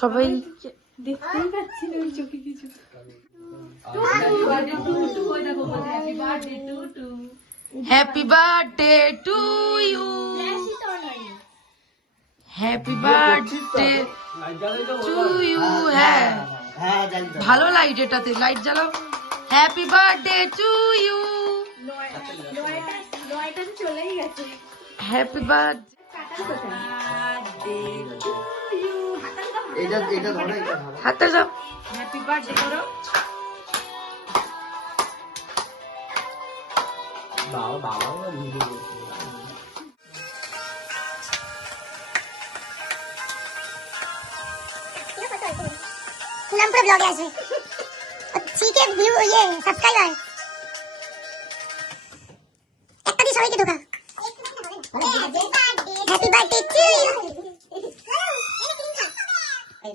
সবাই দেখতেই পাচ্ছি না ওই চোখে কিছু। Happy birthday to you happy birthday to you হ্যাঁ। ভালো লাইট এটাতে লাইট জ্বালাও। হ্যাপি বার্থডে টু ইউ চলেই গেছে হ্যাপি বার্থডে হাতটা যাও হ্যাপি বার্থডে করো। bảo bảo पूरा ब्लॉग है इसमें ठीक है व्यू ये सब्सक्राइबर इतना सॉरी की धोखा हैप्पी बर्थडे टू यू